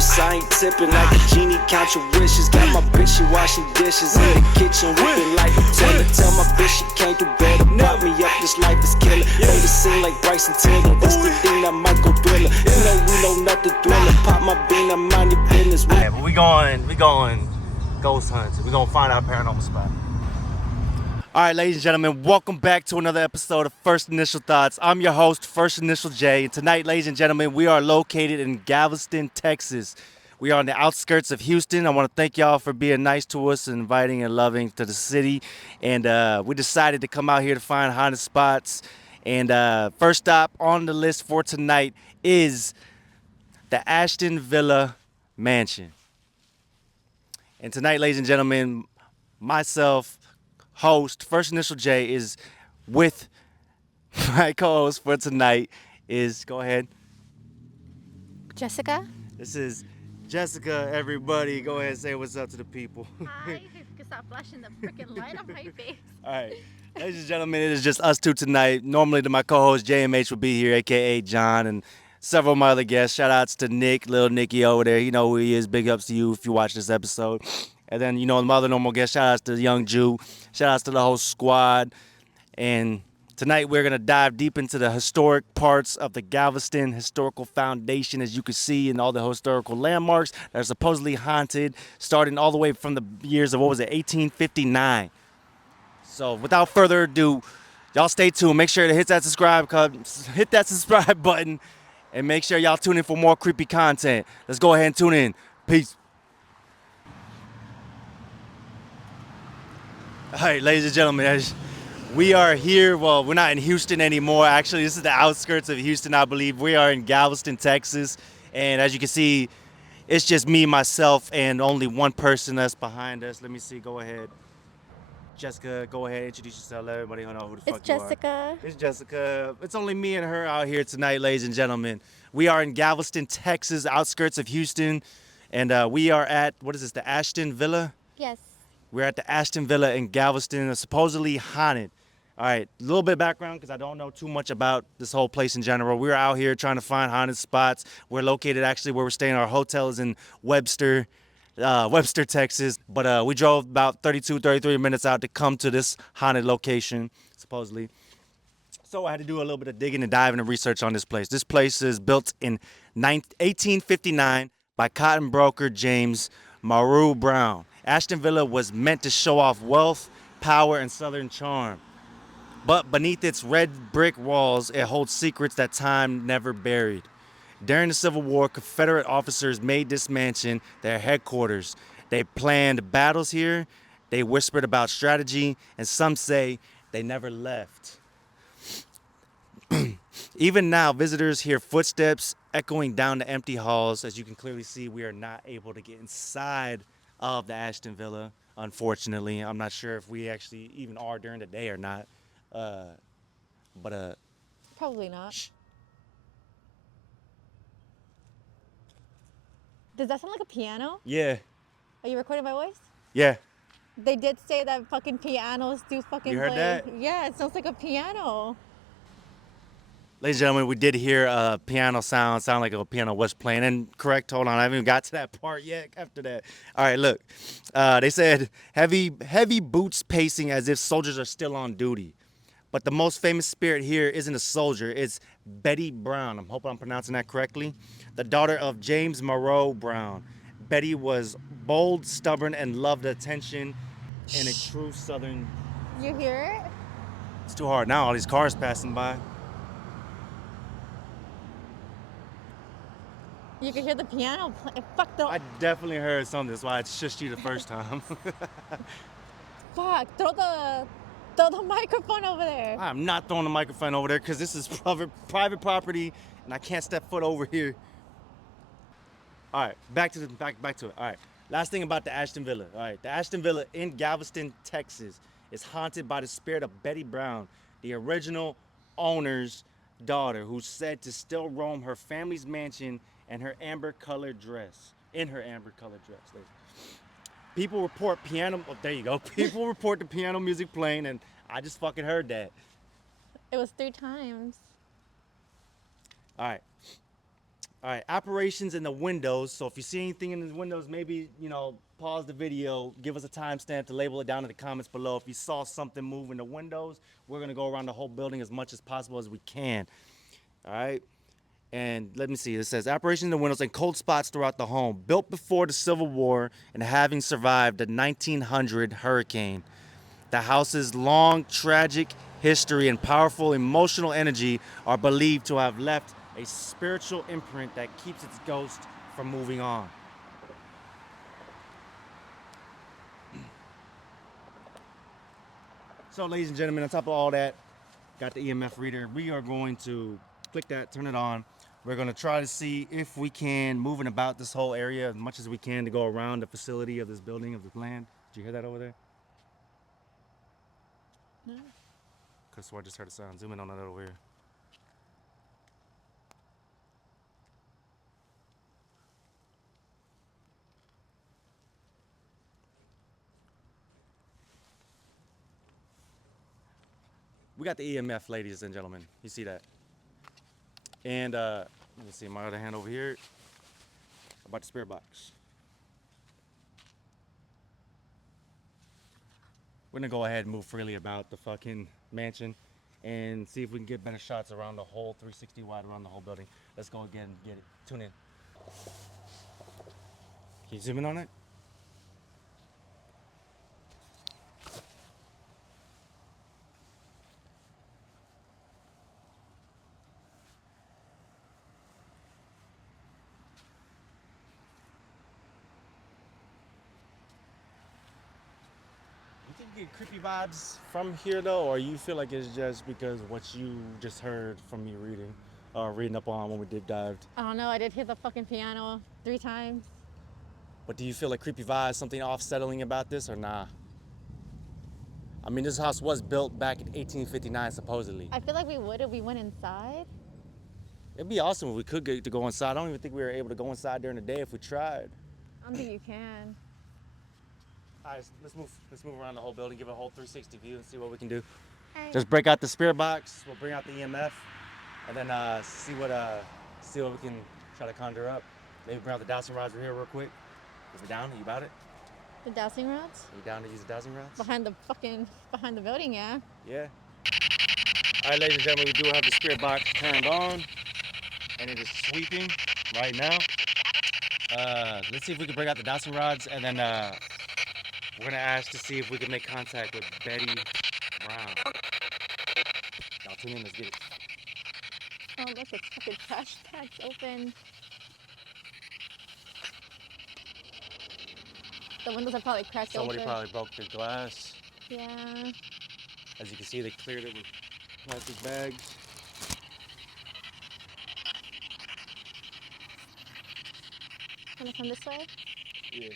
purpose, I ain't tipping like a genie, count your wishes. Got my bitch, she washing dishes in the kitchen, whipping like a tiller. Tell my bitch she can't do better, pop me up, this life is killer. Made it seem like Bryson Tiller, this the thing that Michael Thriller. You know we know nothing thriller, pop my bean, I'm mind your business. Yeah, but we going ghost hunting. We gonna find our paranormal spot. All right, ladies and gentlemen, welcome back to another episode of First Initial Thoughts. I'm your host, Firstinitialj, and tonight, ladies and gentlemen, we are located in Galveston, Texas. We are on the outskirts of Houston. I want to thank y'all for being nice to us and inviting and loving to the city. And we decided to come out here to find haunted spots. And first stop on the list for tonight is the Ashton Villa Mansion. And tonight, ladies and gentlemen, myself, host, Firstinitialj, is with my co-host for tonight is, go ahead. Jessica? This is Jessica, everybody. Go ahead and say what's up to the people. Hi, if you could stop flashing the freaking light on my face. All right. Ladies and gentlemen, it is just us two tonight. Normally, my co-host, JMH, would be here, a.k.a. John, and several of my other guests. Shout-outs to Nick, little Nicky over there. You know who he is. Big ups to you if you watch this episode. And then, you know, my other normal guests, shout-outs to Young Jew. Shout-outs to the whole squad. And tonight we're going to dive deep into the historic parts of the Galveston Historical Foundation, as you can see, and all the historical landmarks that are supposedly haunted, starting all the way from the years of, 1859. So without further ado, y'all stay tuned. Make sure to hit that subscribe button, and make sure y'all tune in for more creepy content. Let's go ahead and tune in. Peace. All right, ladies and gentlemen, we are here. Well, we're not in Houston anymore. Actually, this is the outskirts of Houston, I believe. We are in Galveston, Texas. And as you can see, it's just me, myself, and only one person that's behind us. Let me see. Go ahead. Jessica, go ahead. Introduce yourself. Let everybody know who the fuck you are. It's Jessica. It's Jessica. It's only me and her out here tonight, ladies and gentlemen. We are in Galveston, Texas, outskirts of Houston. And we are at, what is this, the Ashton Villa? Yes. We're at the Ashton Villa in Galveston, supposedly haunted. All right, a little bit of background because I don't know too much about this whole place in general. We're out here trying to find haunted spots. We're located actually where we're staying. Our hotel is in Webster, Texas. But we drove about 33 minutes out to come to this haunted location, supposedly. So I had to do a little bit of digging and diving and research on this place. This place is built in 1859 by cotton broker James Mansard Brown. Ashton Villa was meant to show off wealth, power, and southern charm. But beneath its red brick walls, it holds secrets that time never buried. During the Civil War, Confederate officers made this mansion their headquarters. They planned battles here, they whispered about strategy, and some say they never left. Even now, visitors hear footsteps echoing down the empty halls. As you can clearly see, we are not able to get inside of the Ashton Villa, unfortunately. I'm not sure if we actually even are during the day or not. Probably not. Shh. Does that sound like a piano? Yeah, Are you recording my voice? yeah. They did say that fucking pianos do fucking You heard play. that? Yeah, it sounds like a piano. Ladies and gentlemen, we did hear a piano sound like a piano was playing. And correct, hold on, I haven't even got to that part yet after that. All right, look. They said heavy boots pacing as if soldiers are still on duty. But the most famous spirit here isn't a soldier, it's Bettie Brown. I'm hoping I'm pronouncing that correctly. The daughter of James Mansard Brown. Bettie was bold, stubborn, and loved attention in a true southern... You hear it? It's too hard now, all these cars passing by. You can hear the piano play. Fuck, I definitely heard something, that's why I shushed you the first time. Fuck, throw the microphone over there. I'm not throwing the microphone over there because this is private property and I can't step foot over here. All right, back to it. All right, last thing about the Ashton Villa. All right, the Ashton Villa in Galveston, Texas is haunted by the spirit of Bettie Brown, the original owner's daughter, who's said to still roam her family's mansion in her amber-colored dress. People report piano. Oh, there you go. People report the piano music playing, and I just fucking heard that. It was 3 times. All right. All right, operations in the windows. So if you see anything in the windows, maybe, pause the video, give us a timestamp to label it down in the comments below. If you saw something move in the windows, we're going to go around the whole building as much as possible as we can. All right. And let me see, it says operations in the windows and cold spots throughout the home. Built before the Civil War and having survived the 1900 hurricane. The house's long, tragic history and powerful emotional energy are believed to have left a spiritual imprint that keeps its ghost from moving on. So, ladies and gentlemen, on top of all that, got the EMF reader. We are going to click that, turn it on. We're going to try to see if we can move and about this whole area as much as we can to go around the facility of this building, of this land. Did you hear that over there? No. Could swear I just heard a sound. Zoom in on that over here. We got the EMF, ladies and gentlemen. You see that? And let me see my other hand over here. About the spirit box. We're gonna go ahead and move freely about the fucking mansion and see if we can get better shots around the whole 360 wide around the whole building. Let's go again and get it. Tune in. Can you zoom in on it? You think you get creepy vibes from here though, or you feel like it's just because what you just heard from me reading, or reading up on when we deep dived? I don't know. I did hit the fucking piano 3 times. But do you feel like creepy vibes, something off-settling about this, or nah? I mean, this house was built back in 1859, supposedly. I feel like we would if we went inside. It'd be awesome if we could get to go inside. I don't even think we were able to go inside during the day if we tried. I don't think you can. All right, let's move around the whole building, give it a whole 360 view, and see what we can do. Hey. Just break out the spirit box. We'll bring out the EMF, and then see what we can try to conjure up. Maybe bring out the dowsing rods right here real quick. Is it down? Are you about it? The dowsing rods? Are you down to use the dowsing rods? Behind the building, yeah. Yeah. All right, ladies and gentlemen, we do have the spirit box turned on, and it is sweeping right now. Let's see if we can bring out the dowsing rods, and then we're gonna ask to see if we can make contact with Bettie Brown. Y'all tune in, let's get it. Oh, look, it's fucking trash bags open. The windows are probably cracked Somebody open. probably broke the glass. Yeah. As you can see, they cleared it with plastic bags. Wanna come this way? Yeah.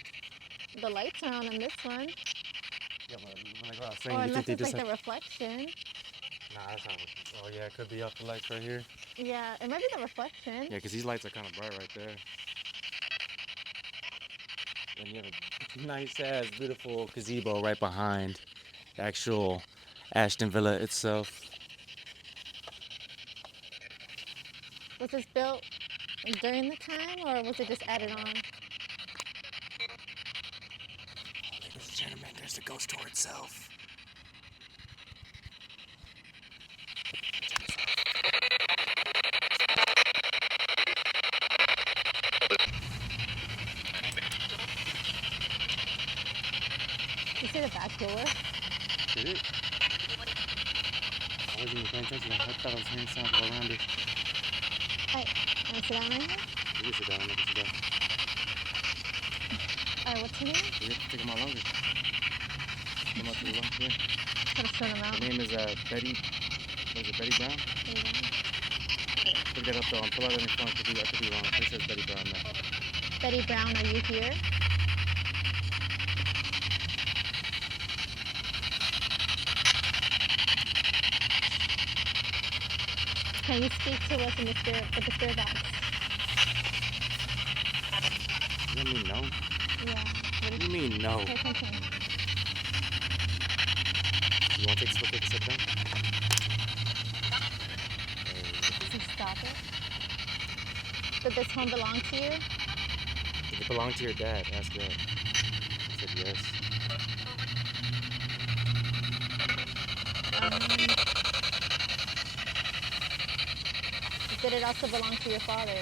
The lights are on this one. Yeah, but like what I was saying, Or you unless think they it's just like the had... reflection. Nah, that's not... Oh yeah, it could be off the lights right here. Yeah, it might be the reflection. Yeah, because these lights are kind of bright right there. And you have a nice ass, beautiful gazebo right behind the actual Ashton Villa itself. Was this built during the time or was it just added on? Ladies and gentlemen, there's the ghost tour itself. You see the back door? Did it? I wasn't even paying attention. I thought I was hearing sounds all around it. Hey, wanna sit down right here? You can sit down, you can sit down. Alright, what's your name? You have to take them out longer. Come out to the long, yeah. Gotta sort them out. Her name is Bettie. What is it, Bettie Brown? There you go. Look that up though. I'm pull out on your phone. I could be wrong. It says Bettie Brown now. Bettie Brown, are you here? Can you speak to us in the spirit with the spirit box? You mean no? Yeah. What do you mean no? Pay attention. You want to take a step down? Just stop it. Did this home belong to you? Did it belong to your dad? Ask that. I said yes. Did it also belong to your father?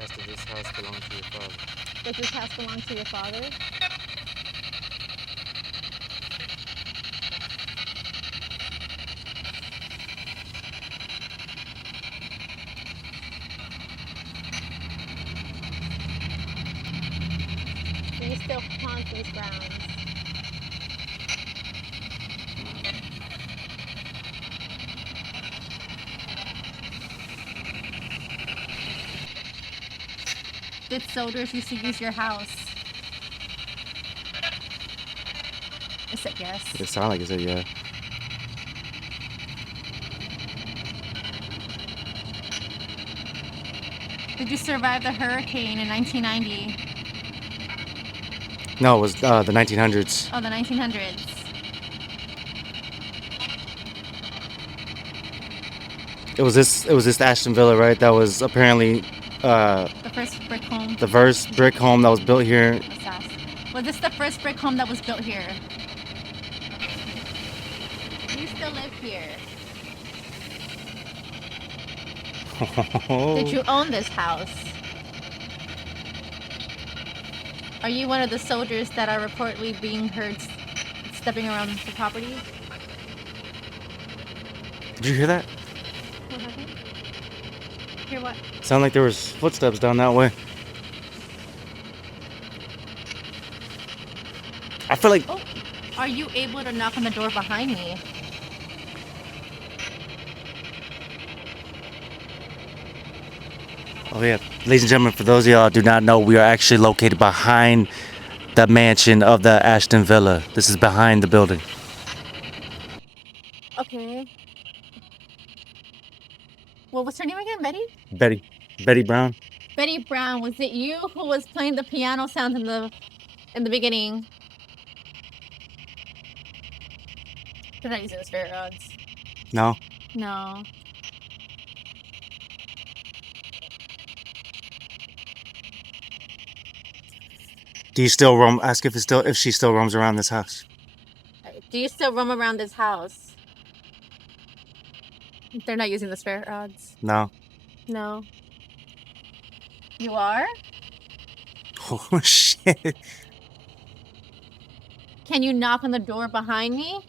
Asked if this house belonged to your father. Does this house belong to your father? Do you still haunt these grounds? Did soldiers used to use your house? I said yes. It sounded like it said yeah. Did you survive the hurricane in 1990? No, it was the 1900s. Oh, the 1900s. It was this Ashton Villa, right? That was apparently The first brick home. the first brick home that was built here. Let's ask. Was this the first brick home that was built here? Do you still live here? Did you own this house? Are you one of the soldiers that are reportedly being heard stepping around the property? Did you hear that? What happened? Hear what? Sounded like there was footsteps down that way. I feel like Oh, are you able to knock on the door behind me? Oh yeah, ladies and gentlemen, for those of y'all who do not know, we are actually located behind the mansion of the Ashton Villa. This is behind the building. Okay. What was her name again? Betty? Bettie Brown. Bettie Brown, was it you who was playing the piano sounds in the beginning? They're not using the spirit rods. No. No. Do you still roam? Ask if she still roams around this house. Do you still roam around this house? They're not using the spirit rods. No. No. You are? Oh shit. Can you knock on the door behind me?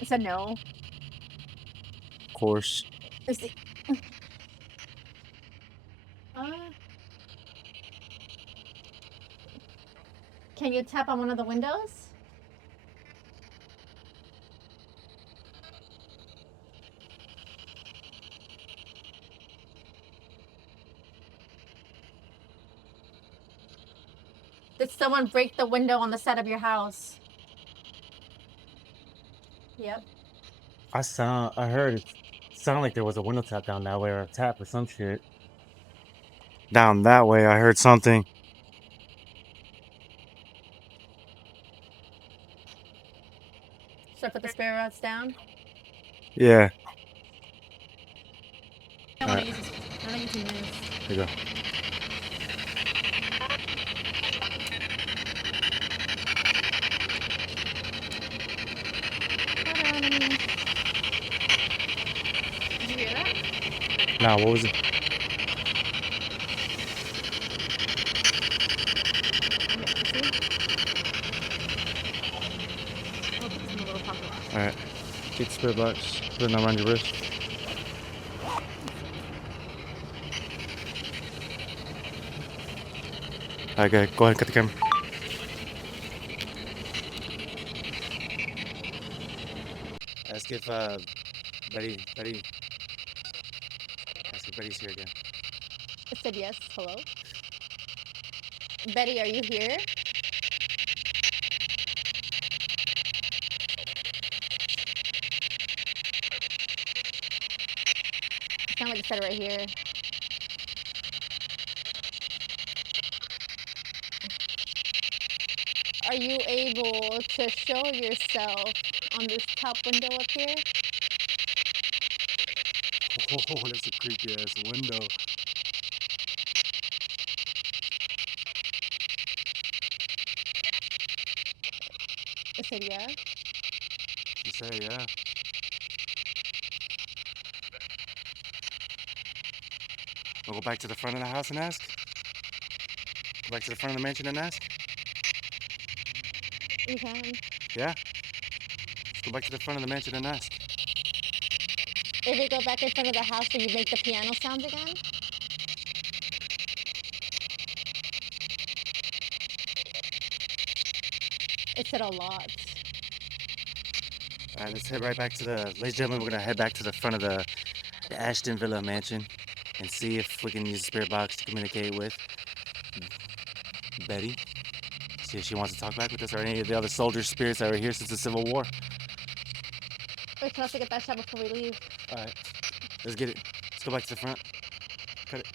I said no. Of course. Is it... Can you tap on one of the windows? Did someone break the window on the side of your house? Yep. I heard it sounded like there was a window tap down that way, or a tap or some shit. Down that way, I heard something. Should I put the spirit rods down? Yeah. I don't want to use this. I don't use this. Here you go. Did you hear that? Nah, what was it? Alright. Take the spirit box, put it around your wrist. Alright, good. Go ahead and cut the camera. Ask if Betty. Ask if Betty's here again. I said yes. Hello? Betty, are you here? It sounded like it said right here. Are you able to show yourself on this top window up here? Oh, that's a creepy ass window. I said, yeah. She said, yeah. We'll go back to the front of the house and ask. Go back to the front of the mansion and ask. You can. Yeah. Let's go back to the front of the mansion and ask. If we go back in front of the house, will you make the piano sounds again? It said a lot. All right, let's head right back to the. Ladies and gentlemen, we're gonna head back to the front of the Ashton Villa mansion and see if we can use the spirit box to communicate with Betty. See if she wants to talk back with us or any of the other soldier spirits that were here since the Civil War. Wait, can I get that shot before we leave? All right, let's get it. Let's go back to the front. Cut it.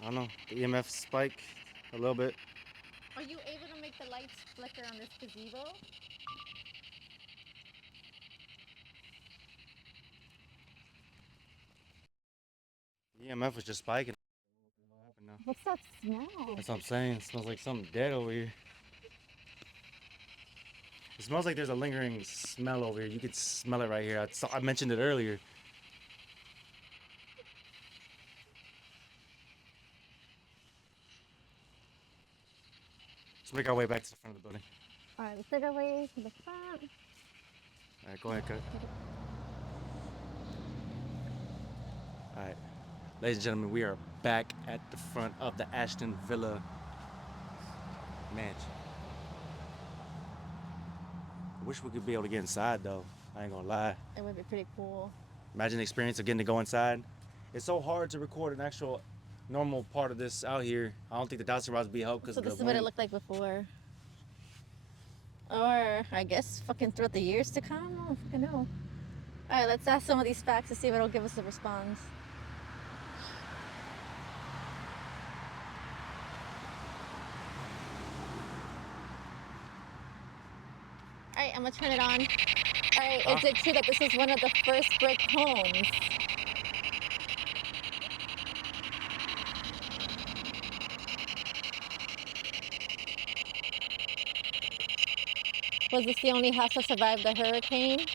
I don't know. The EMF spike a little bit. Are you able to make the lights flicker on this gazebo? The EMF was just spiking. What happened now? What's that smell? That's what I'm saying. It smells like something dead over here. It smells like there's a lingering smell over here. You could smell it right here. I mentioned it earlier. Let's make our way back to the front of the building. All right, let's make our way to the front. All right, go ahead, cut. All right, ladies and gentlemen, we are back at the front of the Ashton Villa mansion. I wish we could be able to get inside though. I ain't gonna lie. It would be pretty cool. Imagine the experience of getting to go inside. It's so hard to record an actual normal part of this out here. I don't think the Dowsing Rods would be help because So of the this is what it wind. looked like before. Or, I guess, fucking throughout the years to come? I don't fucking know. Alright, let's ask some of these facts to see if it'll give us a response. Alright, I'm gonna turn it on. Alright, is it true that this is one of the first brick homes? Was this the only house that survived the hurricane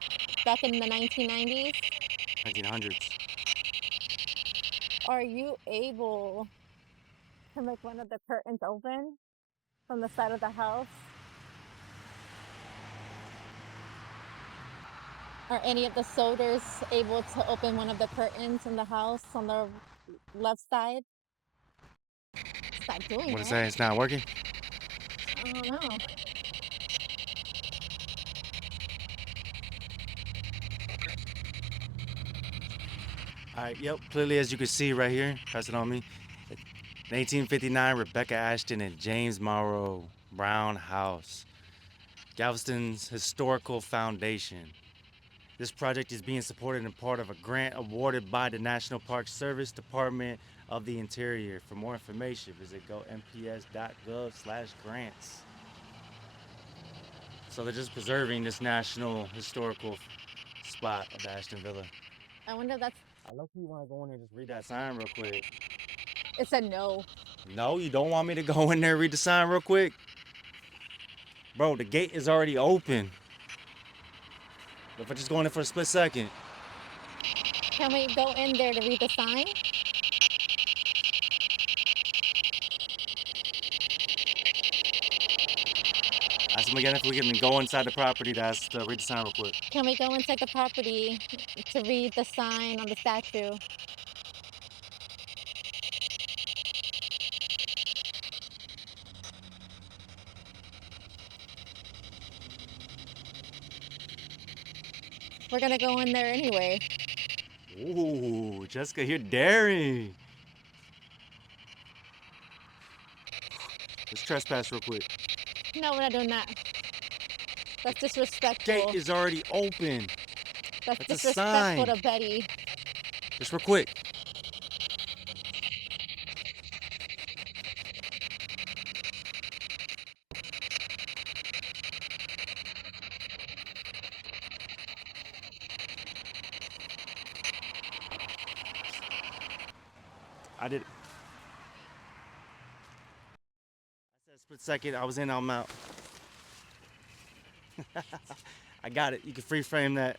back in the 1990s? 1900s. Are you able to make one of the curtains open from the side of the house? Are any of the soldiers able to open one of the curtains in the house on the left side? It's not doing What it. is that? It's not working? I don't know. All right, yep, clearly as you can see right here, pass it on me. In 1859, Rebecca Ashton and James Morrow Brown House, Galveston's historical foundation. This project is being supported in part of a grant awarded by the National Park Service Department of the Interior. For more information, visit gomps.gov/grants. So they're just preserving this national historical spot of the Ashton Villa. I wonder if that's. I love you want to go in there and just read that sign real quick. It said no. No, you don't want me to go in there and read the sign real quick? Bro, the gate is already open. If I just go in there for a split second. Can we go in there to read the sign? Ask him again if we can go inside the property to read the sign real quick. Can we go inside the property to read the sign on the statue? We're gonna go in there anyway. Ooh, Jessica, you're daring. Let's trespass real quick. No, we're not doing that. That's disrespectful. Gate is already open. That's a disrespectful sign. to Betty. Just real quick. I did. I said split second. I was in, I'm out. I got it. You can free frame that.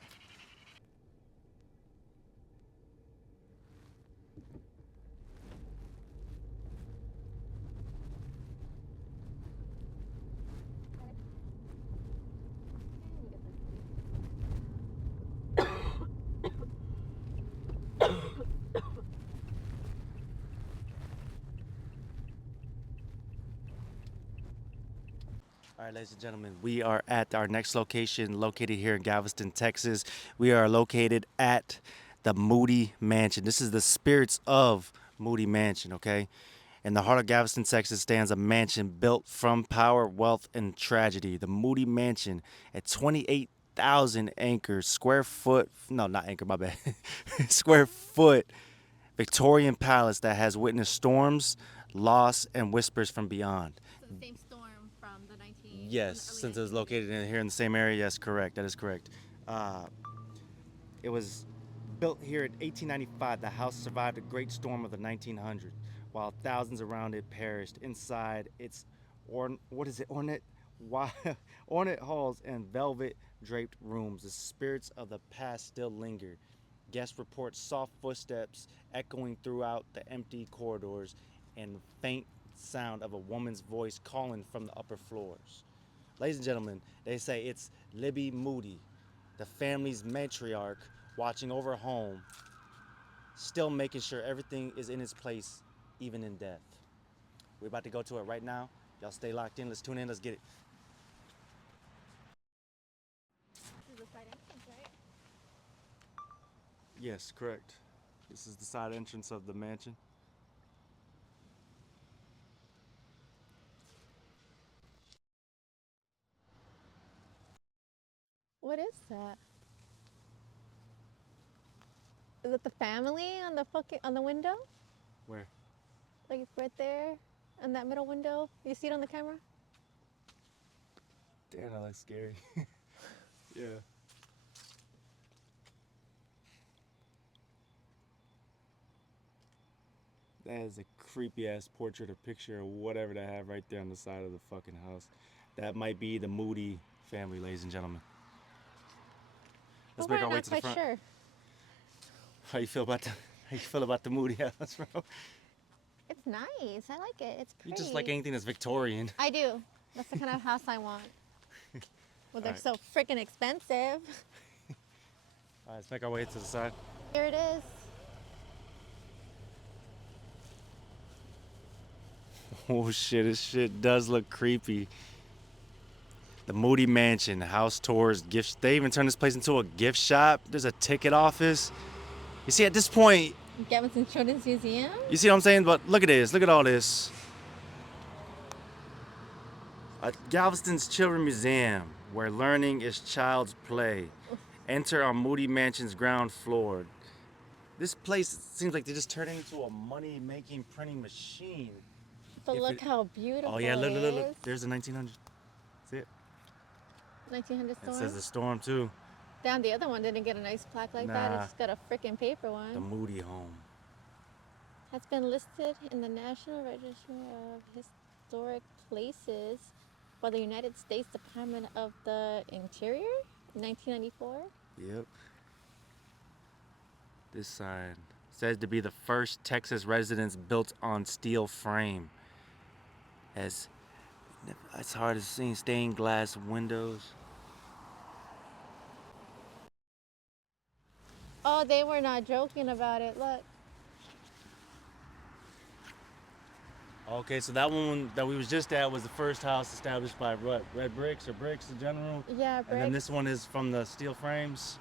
All right, ladies and gentlemen, we are at our next location located here in Galveston, Texas. We are located at the Moody Mansion. This is the spirits of Moody Mansion, okay? In the heart of Galveston, Texas stands a mansion built from power, wealth, and tragedy. The Moody Mansion at 28,000 acres, square foot, no, not acre, my bad, square foot Victorian palace that has witnessed storms, loss, and whispers from beyond. So the same storm from the 19. Yes, since it was located here in the same area. Yes, correct. That is correct. It was built here in 1895. The house survived a great storm of the 1900s, while thousands around it perished. Inside its ornate halls and velvet draped rooms, the spirits of the past still linger. Guests report soft footsteps echoing throughout the empty corridors and faint sound of a woman's voice calling from the upper floors. Ladies and gentlemen, they say it's Libby Moody, the family's matriarch, watching over home, still making sure everything is in its place, even in death. We're about to go to it right now. Y'all stay locked in. Let's tune in. Let's get it. This is the side entrance, right? Yes, correct. This is the side entrance of the mansion. What is that? Is it the family on the window? Where? Like right there, in that middle window. You see it on the camera? Damn, that looks scary. Yeah. That is a creepy ass portrait or picture or whatever they have right there on the side of the fucking house. That might be the Moody family, ladies and gentlemen. Let's Well, make our we're way not to the quite front. sure. How you feel about the Moody house, bro? It's nice. I like it. It's You pretty. just like anything that's Victorian. I do. That's the kind of house I want. Well, they're Alright. so freaking expensive. All right, let's make our way to the side. Here it is. Oh shit, this shit does look creepy. The Moody Mansion, house tours, gifts. They even turned this place into a gift shop. There's a ticket office. You see, at this point, Galveston Children's Museum. you see what I'm saying? But look at this. Look at all this. Galveston's Children's Museum, where learning is child's play. Enter our Moody Mansion's ground floor. This place seems like they just turned it into a money-making printing machine. But If look it- how beautiful Oh yeah, look, it look, look, is. look. There's the 1900. See it? 1900 It storm. says the storm too. Damn, the other one didn't get a nice plaque like that. Nah. It's got a freaking paper one. The Moody home. Has been listed in the National Register of Historic Places by the United States Department of the Interior in 1994. Yep. This sign says to be the first Texas residence built on steel frame. As it's hard to see, stained glass windows. Oh, they were not joking about it. Look. Okay, so that one that we was just at was the first house established by what? Red bricks or bricks in general? Yeah, And then brick. this one is from the steel frames.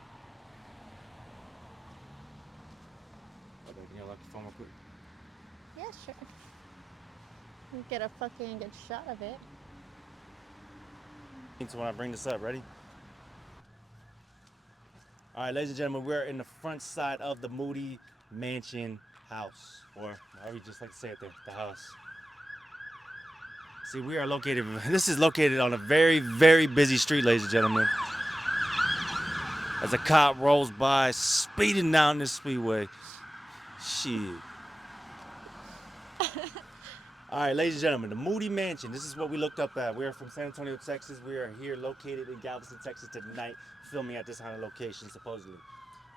Okay, can you lock your phone real quick? Yeah, sure. You get a fucking good shot of it. So when I bring this up, ready? All right, ladies and gentlemen, we're in the front side of the Moody Mansion house, or however you just like to say it there, the house. See, we are located, this is located on a very, very busy street, ladies and gentlemen. As a cop rolls by, speeding down this speedway. Shit. All right, ladies and gentlemen, the Moody Mansion. This is what we looked up at. We are from San Antonio, Texas. We are here located in Galveston, Texas tonight, filming at this haunted location, supposedly.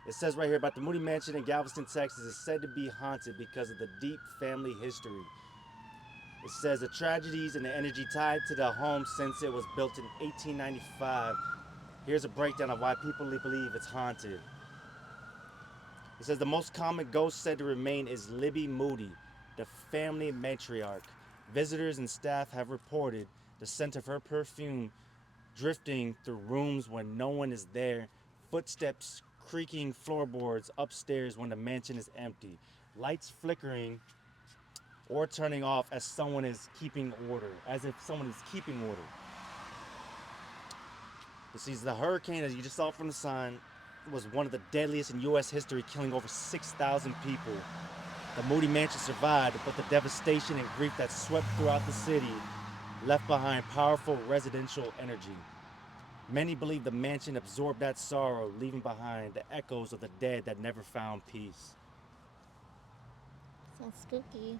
It says right here about the Moody Mansion in Galveston, Texas is said to be haunted because of the deep family history. It says the tragedies and the energy tied to the home since it was built in 1895. Here's a breakdown of why people believe it's haunted. It says the most common ghost said to remain is Libby Moody, the family matriarch. Visitors and staff have reported the scent of her perfume drifting through rooms when no one is there, footsteps creaking floorboards upstairs when the mansion is empty, lights flickering or turning off as someone is keeping order, as if someone is keeping order. This is the hurricane, as you just saw from the sign, was one of the deadliest in U.S. history, killing over 6,000 people. The Moody Mansion survived, but the devastation and grief that swept throughout the city left behind powerful residential energy. Many believe the mansion absorbed that sorrow, leaving behind the echoes of the dead that never found peace. Sounds spooky.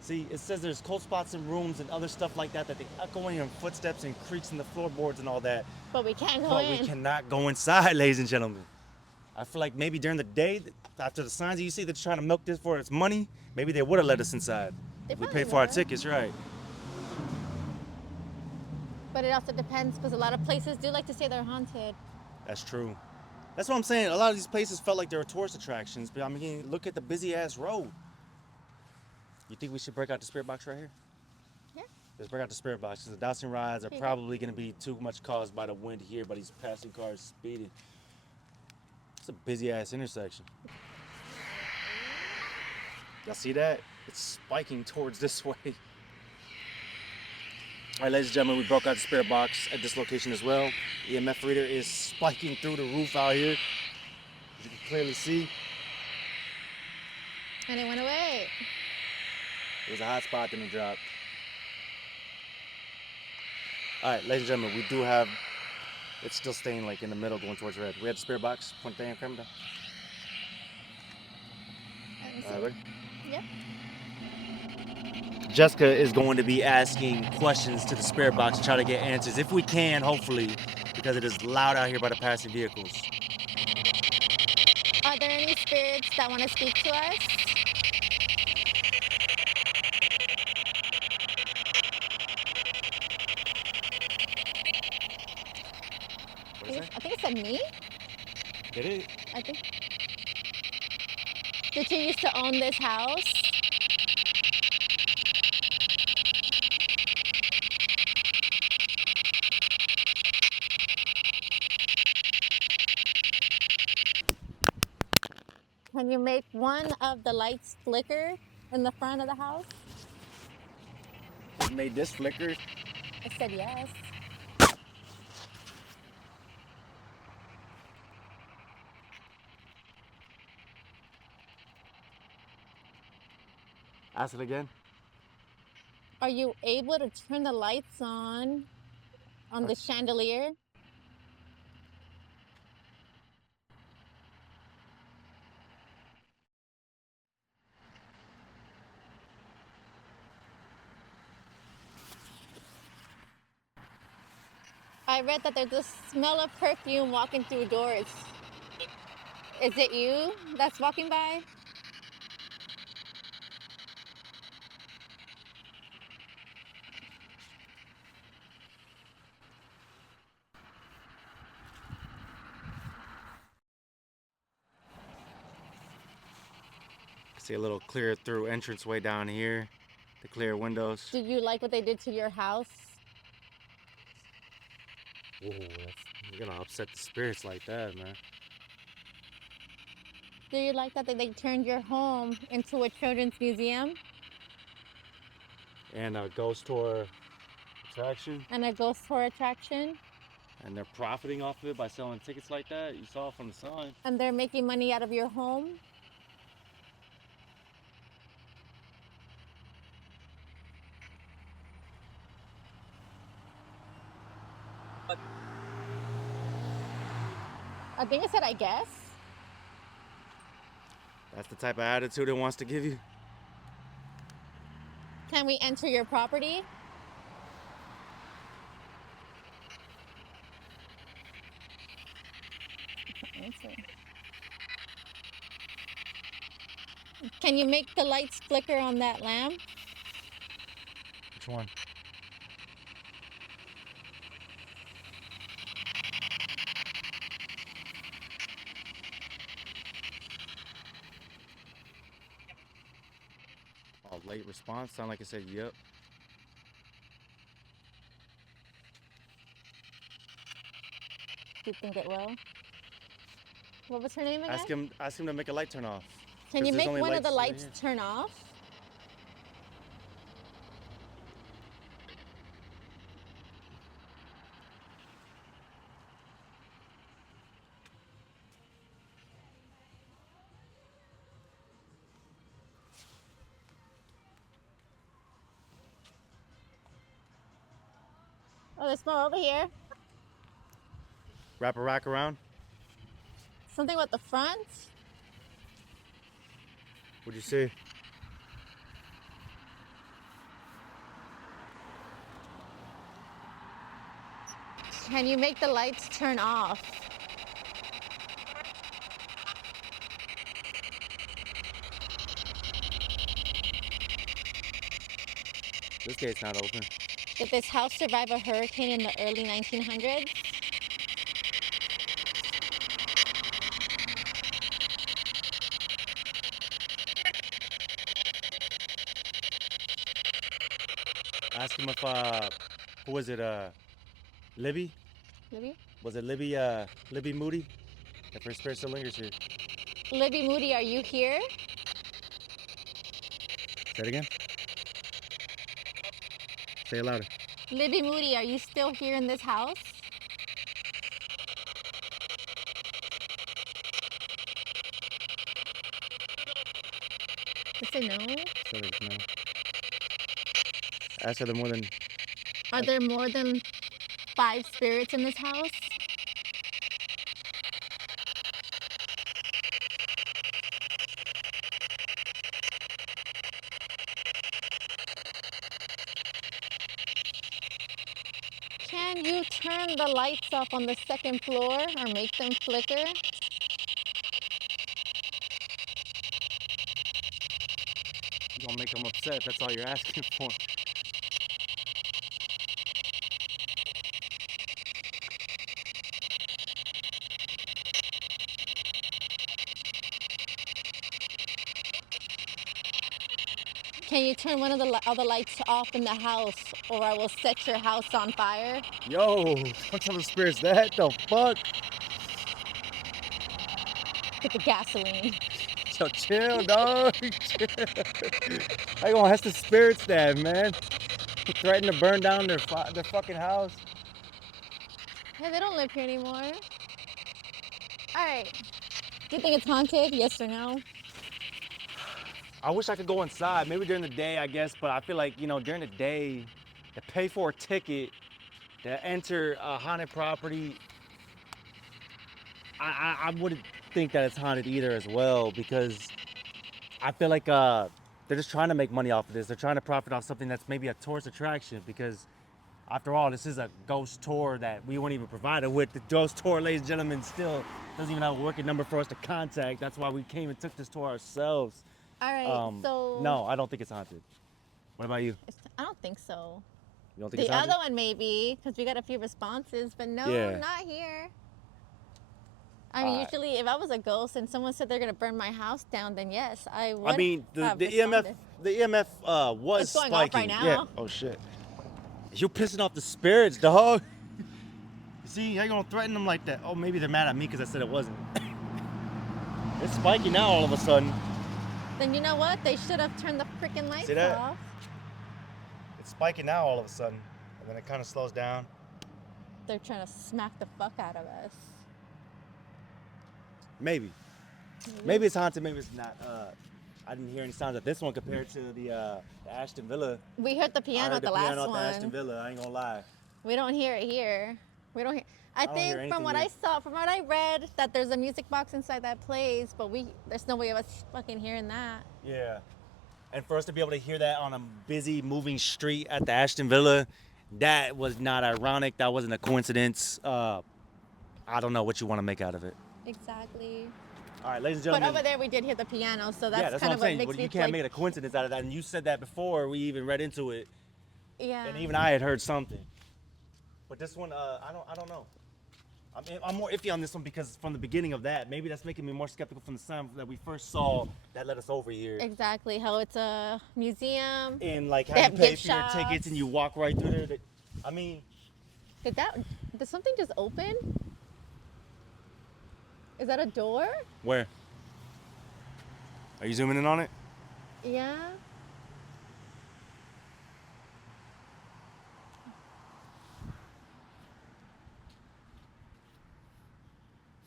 See, it says there's cold spots in rooms and other stuff like that, that they echoing and footsteps and creaks in the floorboards and all that. But we can't go But in. we cannot go inside, ladies and gentlemen. I feel like maybe during the day, after the signs that you see that's trying to milk this for its money, maybe they would have let us inside. They We probably paid for our would. tickets, right? But it also depends because a lot of places do like to say they're haunted. That's true. That's what I'm saying. A lot of these places felt like they were tourist attractions, but I mean, look at the busy ass road. You think we should break out the spirit box right here? Yeah. Let's break out the spirit box because the Dowsing Rods are Here you go. probably going to be too much caused by the wind here, by these passing cars speeding. It's a busy ass intersection. Y'all see that? It's spiking towards this way. All right, ladies and gentlemen, we broke out the spirit box at this location as well. EMF reader is spiking through the roof out here, as you can clearly see. And it went away. It was a hot spot, then it dropped. All right, ladies and gentlemen, we do have, it's still staying like in the middle going towards red. We had the spirit box, point the damn camera down. Let me see. All right, ready? Yep. Jessica is going to be asking questions to the spirit box to try to get answers, if we can, hopefully, because it is loud out here by the passing vehicles. Are there any spirits that want to speak to us? What is that? I think it said me. Did it? I think. Did you used to own this house? Can you make one of the lights flicker in the front of the house? It made this flicker. I said yes. Ask it again. Are you able to turn the lights on the chandelier? I read that there's a smell of perfume walking through doors. Is it you that's walking by? See a little clear through entranceway down here. The clear windows. Do you like what they did to your house? Ooh, you're gonna upset the spirits like that, man. Do you like that they turned your home into a children's museum And a ghost tour attraction. and a ghost tour attraction? And they're profiting off of it by selling tickets like that. You saw it from the sign. And they're making money out of your home? I think I said I guess. That's the type of attitude it wants to give you. Can we enter your property? Can you make the lights flicker on that lamp? Which one? Oh, late response. Sound like it said yep. Do you think it will? What was her name again? Ask him to make a light turn off. Can 'Cause you there's make only one of the right lights here. turn off? Oh, there's more over here. Wrap a rack around. Something with the front. What'd you see? Can you make the lights turn off? This gate's not open. Did this house survive a hurricane in the early 1900s? Ask him if who was it? Libby? Libby? Was it Libby? Libby Moody? If her spirit still lingers here. Libby Moody, are you here? Say it again. Say it louder. Libby Moody, are you still here in this house? Did say no? Say it no. Ask her the more than. Are there more than 5 spirits in this house? Can you turn the lights off on the second floor or make them flicker? You're gonna make them upset. That's all you're asking for. Can you turn one of the other lights off in the house or I will set your house on fire? Yo, don't tell the spirits that. The fuck? Get the gasoline. So chill, dog. Chill. I gonna ask the spirits that, man. Threaten to burn down their fucking house. Hey, they don't live here anymore. All right. Do you think it's haunted? Yes or no? I wish I could go inside, maybe during the day, I guess, but I feel like, during the day, to pay for a ticket, to enter a haunted property, I wouldn't think that it's haunted either as well, because I feel like they're just trying to make money off of this. They're trying to profit off something that's maybe a tourist attraction, because after all, this is a ghost tour that we weren't even provided with. The ghost tour, ladies and gentlemen, still doesn't even have a working number for us to contact. That's why we came and took this tour ourselves. All right, so... No, I don't think it's haunted. What about you? I don't think so. You don't think The it's haunted? other one maybe, because we got a few responses, but no, Yeah. not here. I mean, usually if I was a ghost and someone said they're going to burn my house down, then yes, I would. I mean, the have EMF, responded. was It's going spiking. off right now. Yeah. Oh shit. You're pissing off the spirits, dog. You see, how you gonna threaten them like that? Oh, maybe they're mad at me because I said it wasn't. It's spiking now all of a sudden. Then you know what? They should have turned the freaking lights See that? off. It's spiking now all of a sudden, and then it kind of slows down. They're trying to smack the fuck out of us. Maybe it's haunted. Maybe it's not. I didn't hear any sounds of this one compared to the Ashton Villa. We heard the I piano heard at the piano last at the Ashton one. Villa. I ain't gonna lie. We don't hear it here. We don't hear. I don't hear think from anything what here. I saw, from what I read, that there's a music box inside that plays, but there's no way of us fucking hearing that. Yeah. And for us to be able to hear that on a busy, moving street at the Ashton Villa, that was not ironic. That wasn't a coincidence. I don't know what you want to make out of it. Exactly. All right, ladies and But gentlemen. over there we did hear the piano, so that's, Yeah, that's kind what I'm of what saying. makes Well, me you can't like, make it a coincidence out of that. And you said that before we even read into it. yeah. And even I had heard something. But this one, I don't know. I'm more iffy on this one because from the beginning of that, maybe that's making me more skeptical from the sound that we first saw that led us over here. Exactly, how it's a museum. And like They how you have pay gift for your shops. tickets and you walk right through there. I mean, Did something just open? Is that a door? where? Are you zooming in on it? Yeah.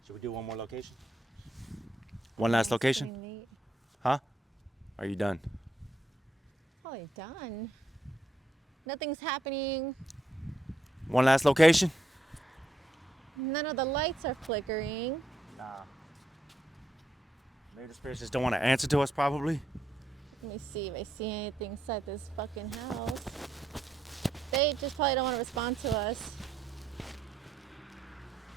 Should we do one more location? One last It's location? getting late. Huh? Are you done? Probably done. Nothing's happening. One last location? None of the lights are flickering. Nah. Maybe the spirits just don't want to answer to us, probably. Let me see if I see anything inside this fucking house. They just probably don't want to respond to us.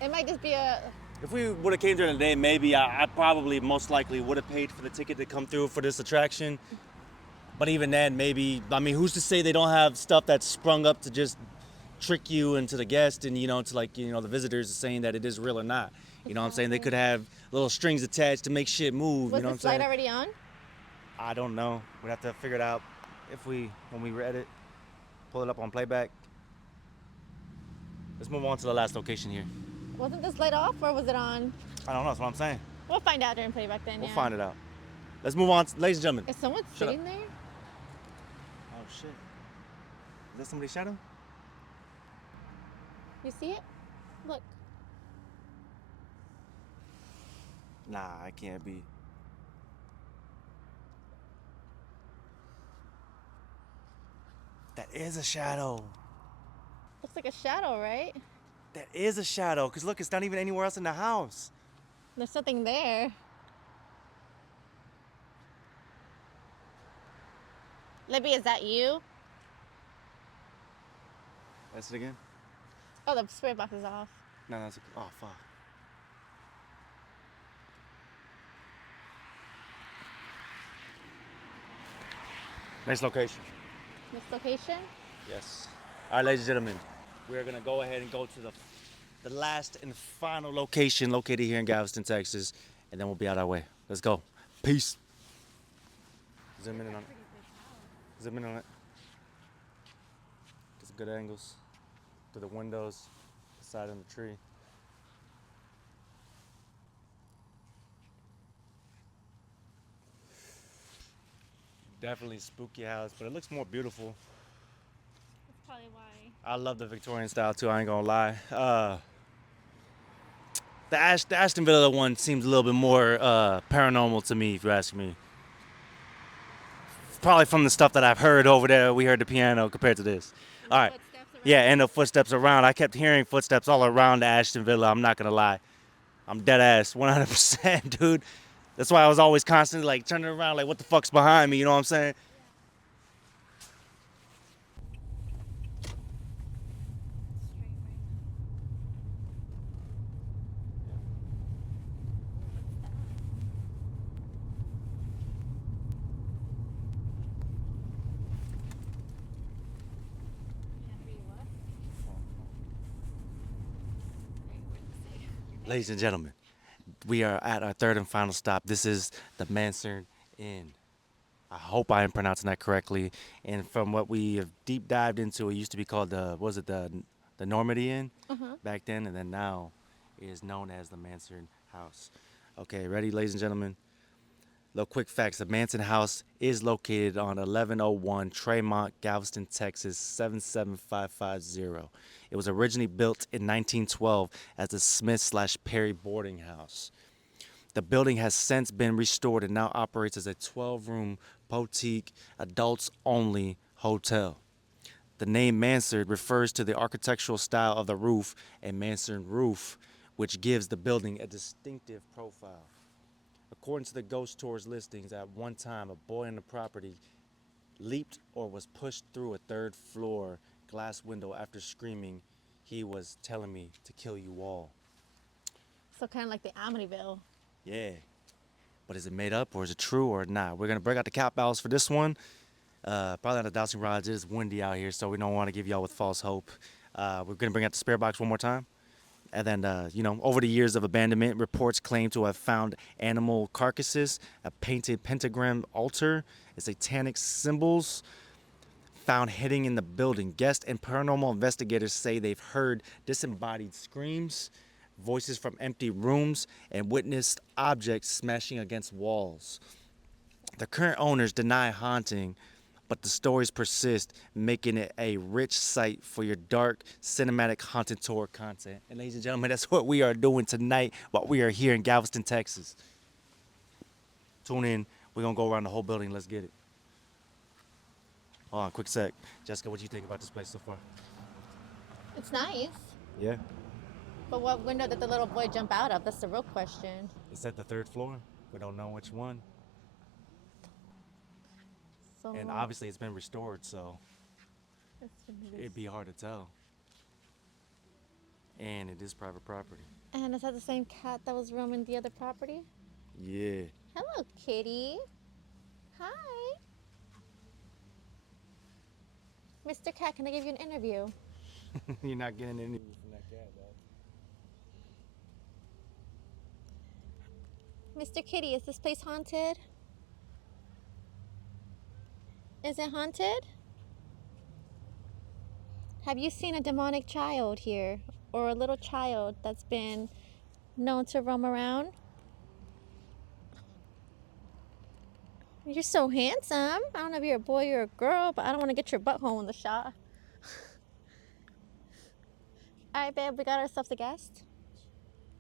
It might just be a... If we would have came during the day, maybe I probably most likely would have paid for the ticket to come through for this attraction. But even then, maybe, I mean, who's to say they don't have stuff that's sprung up to just trick you into the guest and, to like, the visitors are saying that it is real or not. You know what I'm saying? They could have little strings attached to make shit move. Was You know the what I'm slide saying? already on? I don't know. We'd have to figure it out when we read it. Pull it up on playback. Let's move on to the last location here. Wasn't this light off or was it on? I don't know, that's what I'm saying. We'll find out during playback then, We'll yeah. find it out. Let's move on, ladies and gentlemen. Is someone Shut up. sitting there? Oh shit. Is that somebody's shadow? You see it? Look. Nah, I can't be. That is a shadow. Looks like a shadow, right? That is a shadow, because look, it's not even anywhere else in the house. There's nothing there. Libby, is that you? That's it again? Oh, the spray box is off. No, that's oh fuck. Next location. This location? Yes. All right, ladies and gentlemen, we're gonna go ahead and go to the last and final location located here in Galveston, Texas, and then we'll be out our way. Let's go. Peace. Zoom in on it. Zoom in on it. Get some good angles to the windows, the side of the tree. Definitely spooky house, but it looks more beautiful. That's probably why. I love the Victorian style too, I ain't gonna lie. The Ashton Villa one seems a little bit more paranormal to me, if you ask me. Probably from the stuff that I've heard over there, we heard the piano compared to this. All right. Yeah, and the footsteps around. I kept hearing footsteps all around the Ashton Villa, I'm not gonna lie. I'm dead ass, 100%, dude. That's why I was always constantly like turning around like what the fuck's behind me, you know what I'm saying? Ladies and gentlemen, we are at our third and final stop. This is the Mansard Inn. I hope I am pronouncing that correctly. And from what we have deep dived into, it used to be called the Normandy Inn back then, and then now it is known as the Mansard House. Okay, ready, ladies and gentlemen? Little quick facts. The Mansard House is located on 1101 Tremont, Galveston, Texas, 77550. It was originally built in 1912 as the Smith/Perry boarding house. The building has since been restored and now operates as a 12-room boutique, adults-only hotel. The name Mansard refers to the architectural style of the roof, a mansard roof, which gives the building a distinctive profile. According to the ghost tours listings, at one time, a boy on the property leaped or was pushed through a third floor glass window after screaming, "He was telling me to kill you all." So kind of like the Amityville. Yeah. But is it made up or is it true or not? We're going to break out the cat balls for this one. Probably on the Dowsing Rods. It is windy out here, so we don't want to give y'all with false hope. We're going to bring out the spare box one more time. And then, over the years of abandonment, reports claim to have found animal carcasses, a painted pentagram altar, and satanic symbols found hidden in the building. Guests and paranormal investigators say they've heard disembodied screams, voices from empty rooms, and witnessed objects smashing against walls. The current owners deny haunting, but the stories persist, making it a rich site for your dark, cinematic haunted tour content. And ladies and gentlemen, that's what we are doing tonight while we are here in Galveston, Texas. Tune in. We're going to go around the whole building. Let's get it. Hold on, quick sec. Jessica, what do you think about this place so far? It's nice. Yeah. But what window did the little boy jump out of? That's the real question. It's at the third floor. We don't know which one. So And obviously it's been restored, so it's been it'd be hard to tell. And it is private property. And is that the same cat that was roaming the other property? Yeah. Hello, kitty. Hi. Mr. Cat, can I give you an interview? You're not getting any from that cat, though. Mr. Kitty, is this place haunted? Is it haunted? Have you seen a demonic child here? Or a little child that's been known to roam around? You're so handsome. I don't know if you're a boy or a girl, but I don't want to get your butthole in the shot. All right, babe, we got ourselves a guest.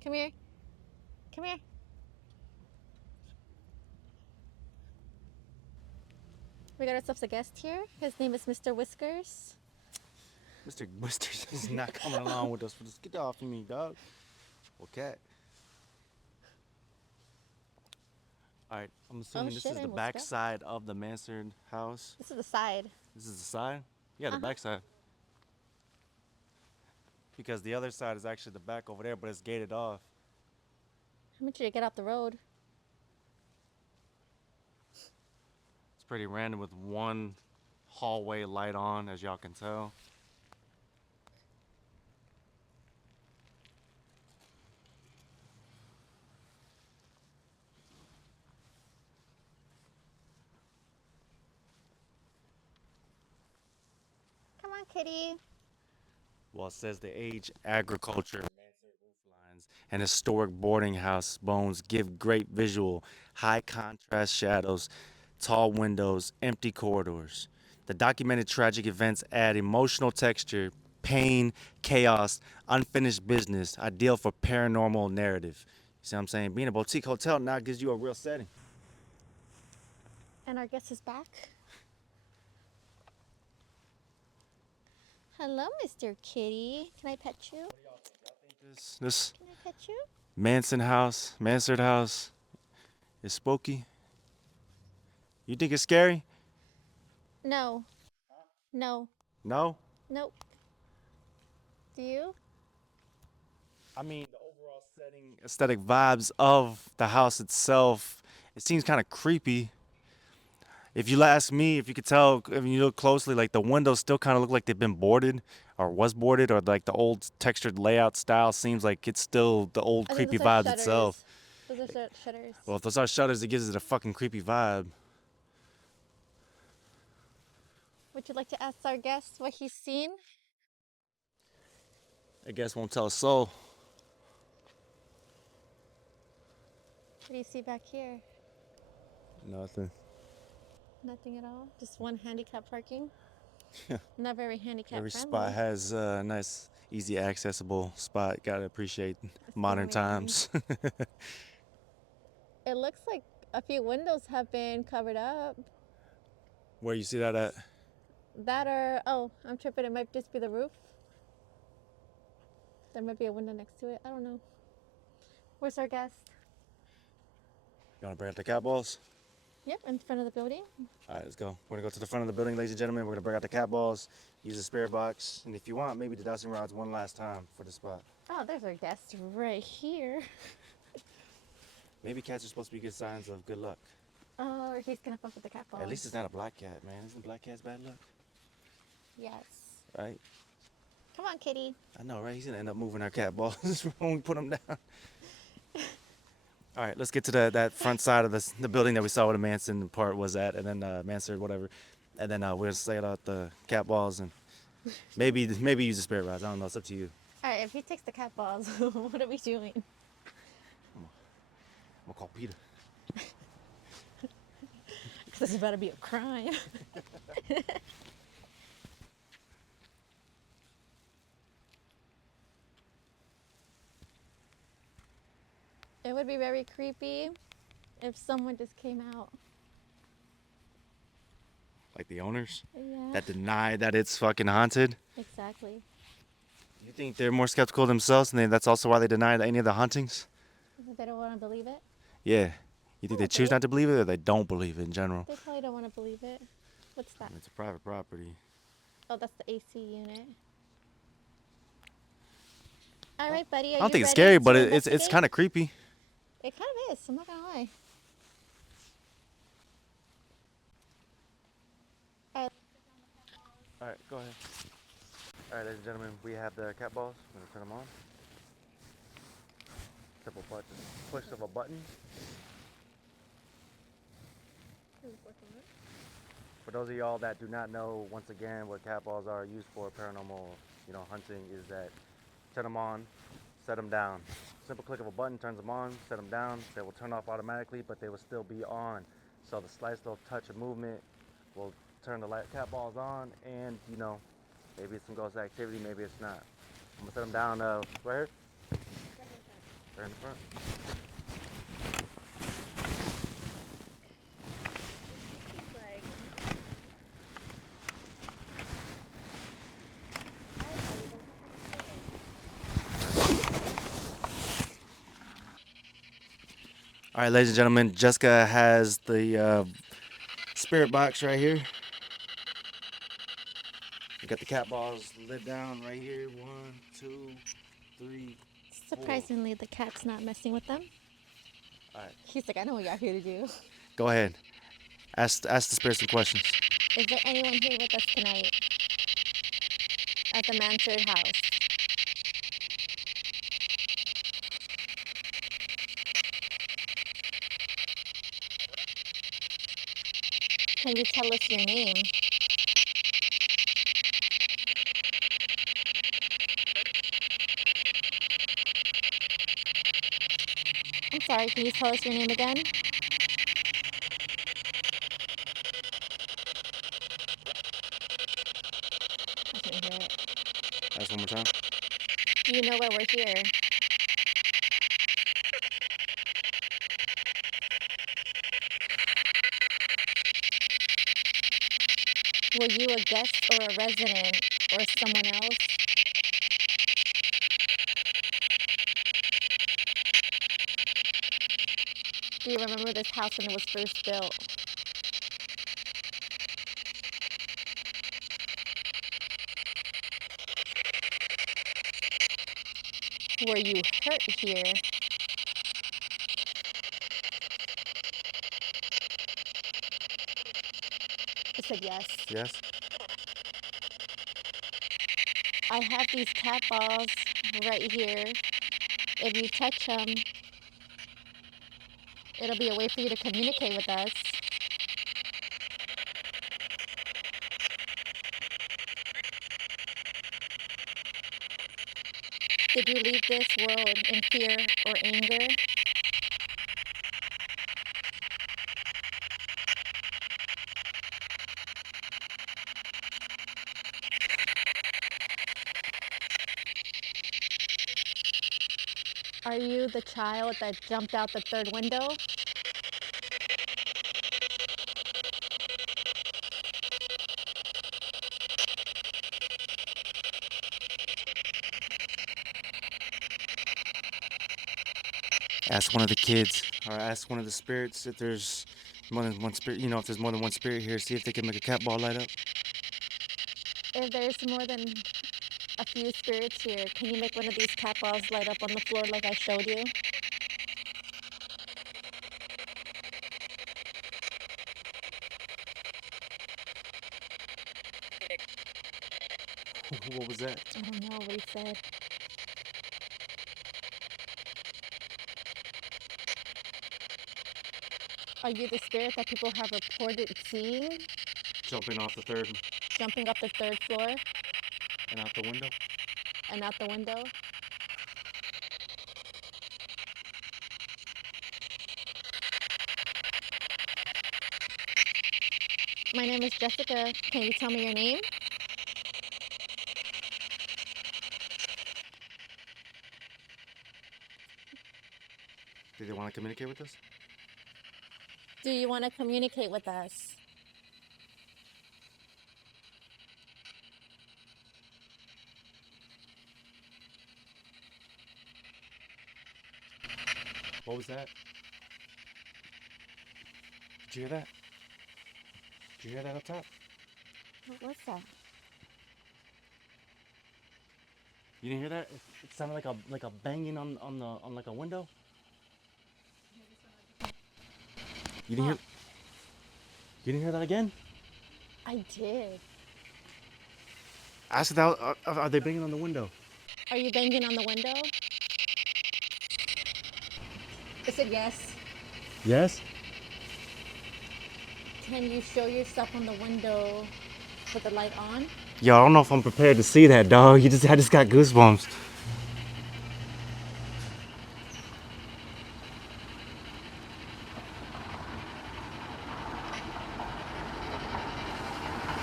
Come here. Come here. We got ourselves a guest here. His name is Mr. Whiskers. Mr. Whiskers is not coming along with us. Just get off of me, dog. Well, cat. All right, I'm assuming this shit, is I the almost back fell. side of the Mansard House. This is the side. This is the side? Yeah, the back side. Because the other side is actually the back over there, but it's gated off. I want you to get off the road. It's pretty random with one hallway light on, as y'all can tell. Come on, kitty. Well, it says the age, agriculture, Mansard roof lines, and historic boarding house bones give great visual, high contrast shadows, tall windows, empty corridors. The documented tragic events add emotional texture, pain, chaos, unfinished business, ideal for paranormal narrative. You see what I'm saying? Being a boutique hotel now gives you a real setting. And our guest is back. Hello, Mr. Kitty. Can I pet you? This Can I pet you? Mansard House is spooky. You think it's scary? No. No. No? Nope. Do you? I mean, the overall setting, aesthetic vibes of the house itself, it seems kind of creepy. If you ask me, if you could tell, if you look closely, like the windows still kind of look like they've been boarded or was boarded, or like the old textured layout style seems like it's still the old I think creepy those are vibes shutters. itself. Those are shutters. Well, if those are shutters, it gives it a fucking creepy vibe. Would you like to ask our guest what he's seen? I guess won't tell a soul. What do you see back here? Nothing. Nothing at all. Just one handicap parking. Not very handicap Every friendly. spot has a nice, easy accessible spot. Gotta appreciate modern main. times. It looks like a few windows have been covered up. Where you see that at? That or, oh, I'm tripping. It might just be the roof. There might be a window next to it. I don't know. Where's our guest? You wanna bring out the cat balls? Yep, in front of the building. All right, let's go. We're gonna go to the front of the building, ladies and gentlemen. We're gonna break out the cat balls, use the spirit box, and if you want, maybe the dowsing rods one last time for the spot. Oh, there's our guest right here. Maybe cats are supposed to be good signs of good luck. Oh, he's gonna fuck with the cat balls. At least it's not a black cat, man. Isn't black cats bad luck? Yes. Right? Come on, kitty. I know, right? He's gonna end up moving our cat balls when we put them down. All right, let's get to that front side of the building that we saw where the Manson part was at, and then Mansard, whatever, and then we'll set out the cat balls and maybe use the spirit rods. I don't know. It's up to you. All right, if he takes the cat balls, what are we doing? I'm gonna call Peter. Because this is about to be a crime. It would be very creepy if someone just came out. Like the owners Yeah. that deny that it's fucking haunted. Exactly. You think they're more skeptical themselves, and that's also why they deny any of the hauntings? They don't want to believe it. Yeah. You think they choose not to believe it, or they don't believe it in general? They probably don't want to believe it. What's that? It's a private property. Oh, that's the AC unit. All right, buddy. I don't think it's scary, but it's kind of creepy. It kind of is. I'm not gonna lie. All All right, go ahead. All right, ladies and gentlemen, we have the cat balls. I'm gonna turn them on. Simple push of a button. For those of y'all that do not know, once again, what cat balls are used for paranormal, hunting, is that turn them on, set them down. Simple click of a button turns them on, set them down. They will turn off automatically, but they will still be on. So the slightest little touch of movement will turn the cat balls on, and maybe it's some ghost activity, maybe it's not. I'm gonna set them down right here. Right in the front. All right, ladies and gentlemen, Jessica has the spirit box right here. We got the cat balls lid down right here. 1, 2, 3, 4. Surprisingly, the cat's not messing with them. All right. He's like, I know what y'all here to do. Go ahead. Ask the spirit some questions. Is there anyone here with us tonight at the Mansard House? Can you tell us your name? I'm sorry, can you tell us your name again? I can't hear it. Ask one more time. Do you know why we're here? Were you a guest or a resident or someone else? Do you remember this house when it was first built? Were you hurt here? I said yes. Yes. I have these cat balls right here. If you touch them, it'll be a way for you to communicate with us. Did you leave this world in fear or anger? Are you the child that jumped out the third window? Ask one of the kids, or ask one of the spirits if there's More than one spirit. You know, if there's more than one spirit here, see if they can make a cat ball light up. If there's more than a few spirits here, can you make one of these cat balls light up on the floor like I showed you? What was that? I don't know what he said. Are you the spirit that people have reported seeing Jumping off the third jumping up the third floor and out the window. and out the window? My name is Jessica. Can you tell me your name? Did they want to communicate with us? Do you want to communicate with us? What was that? Did you hear that? Did you hear that up top? What was that? You didn't hear that? It sounded like a banging on like a window. You didn't hear? You didn't hear that again? I did. Ask that. Are they banging on the window? Are you banging on the window? Is it yes? Yes. Can you show yourself on the window with the light on? Yo, I don't know if I'm prepared to see that, dog. I just got goosebumps.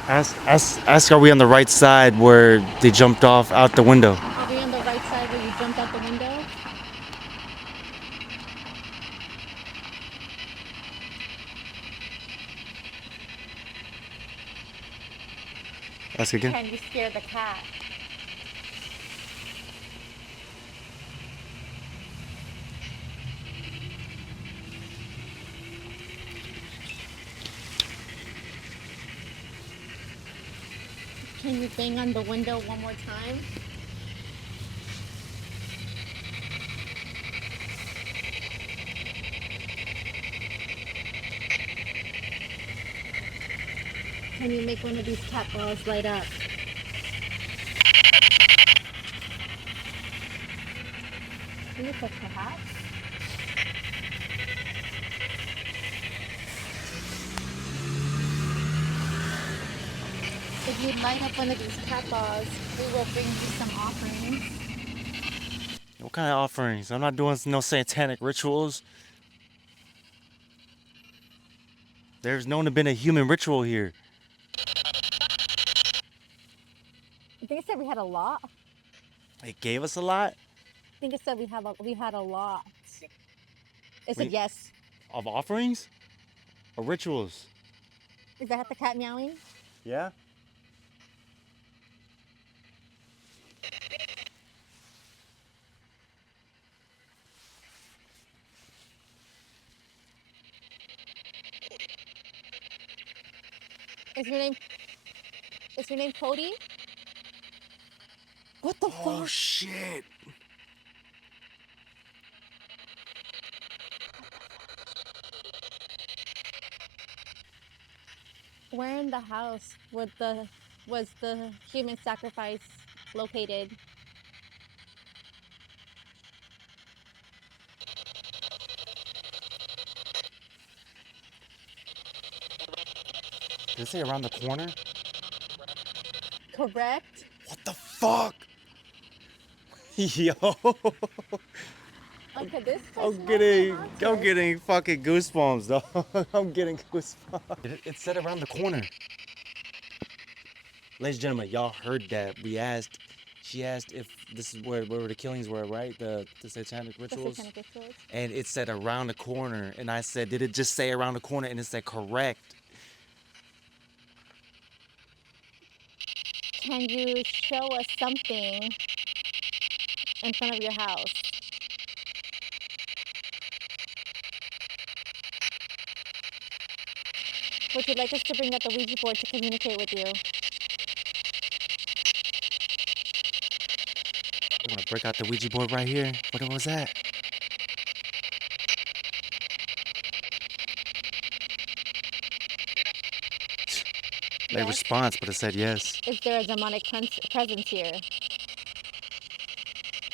Ask, are we on the right side where they jumped off out the window? Are we on the right side where you jumped out the window? Ask again. Can you scare the cat? Can you bang on the window one more time? Can you make one of these cat balls light up? Can you touch the hat? If you light up one of these cat balls, we will bring you some offerings. What kind of offerings? I'm not doing no satanic rituals. There's known to have been a human ritual here. I think it said we had a lot. It gave us a lot I think it said we had a lot. It said yes. of offerings or rituals. Is that the cat meowing? Yeah. Is your name Cody? What the Oh fuck? shit. Where in the house was the human sacrifice located? Did it say around the corner? Correct. What the fuck? Yo. Okay, this place I'm might be I'm haunted. getting fucking goosebumps, dog. I'm getting goosebumps. It said around the corner. Ladies and gentlemen, y'all heard that. She asked if this is where the killings were, right? The satanic The rituals. satanic rituals. And it said around the corner. And I said, did it just say around the corner? And it said correct. Can you show us something in front of your house? Would you like us to bring out the Ouija board to communicate with you? I'm gonna break out the Ouija board right here. What was that? Late Yes. response, but it said yes. Is there a demonic presence here?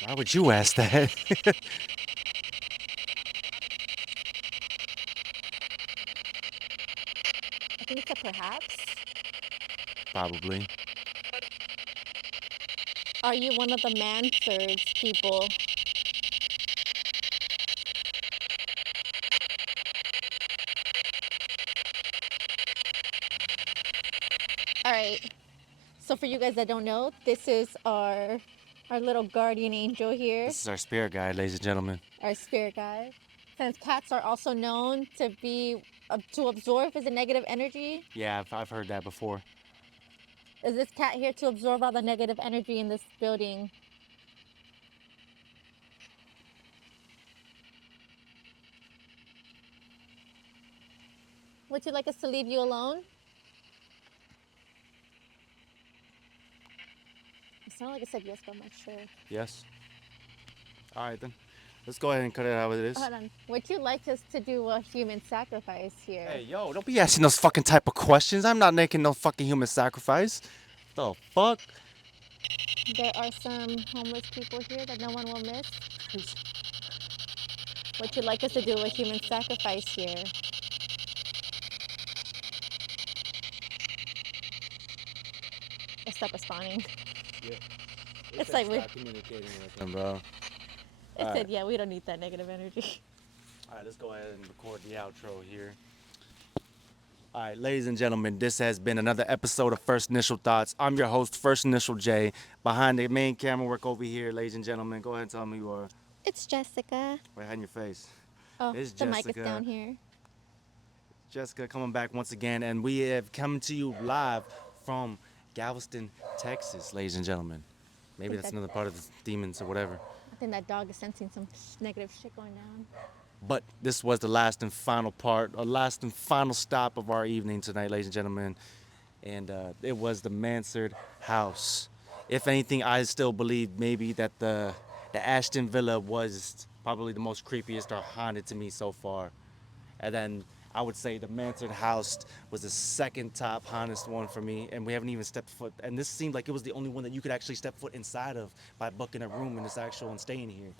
Why would you ask that? I think it's a perhaps. Probably. Are you one of the Mansard people? All right. So for you guys that don't know, this is our little guardian angel here, This is our spirit guide, ladies and gentlemen. our spirit guide. Since cats are also known to be to absorb is a negative energy, Yeah, I've heard that before. is this cat here to absorb all the negative energy in this building? Would you like us to leave you alone? It sounded like it said yes, but I'm not sure. Yes. All right then. Let's go ahead and cut it out with this. Hold on. Would you like us to do a human sacrifice here? Hey, yo, don't be asking those fucking type of questions. I'm not making no fucking human sacrifice. The fuck? There are some homeless people here that no one will miss. Would you like us to do a human sacrifice here? It's not responding. Yeah. It's like we. communicating with them, bro. It All said, right. yeah, we don't need that negative energy. All right, let's go ahead and record the outro here. All right, ladies and gentlemen, this has been another episode of First Initial Thoughts. I'm your host, Firstinitialj. Behind the main camera work over here, ladies and gentlemen, go ahead and tell me you are. It's Jessica. Right in your face. Oh, It's the mic is Jessica. down here. Jessica coming back once again, and we have come to you live from Galveston, Texas, ladies and gentlemen. Maybe think that's that- another part of the demons or whatever. I think that dog is sensing some negative shit going down. But this was the last and final part, or last and final stop of our evening tonight, ladies and gentlemen. And it was the Mansard House. If anything, I still believe maybe that the Ashton Villa was probably the most creepiest or haunted to me so far. And then I would say the Mansard House was the second top haunted one for me. And we haven't even stepped foot. And this seemed like it was the only one that you could actually step foot inside of by booking a room in this actual and staying here.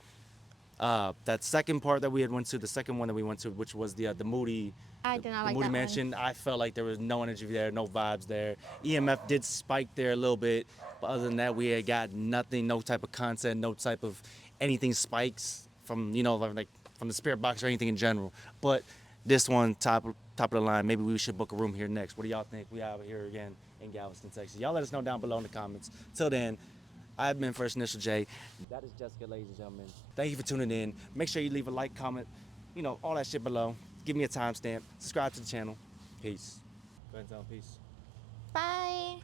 That second part that we had went to, the second one that we went to, which was the Moody, I did not like Moody that Mansion. I felt like there was no energy there, no vibes there. EMF did spike there a little bit, but other than that, we had got nothing, no type of content, no type of anything spikes from like from the spirit box or anything in general. But this one, top of the line. Maybe we should book a room here next. What do y'all think? We out here again in Galveston, Texas. Y'all let us know down below in the comments. Till then, I've been Firstinitialj. That is Jessica, ladies and gentlemen. Thank you for tuning in. Make sure you leave a like, comment, all that shit below. Give me a timestamp. Subscribe to the channel. Peace. Go ahead and tell them peace. Bye.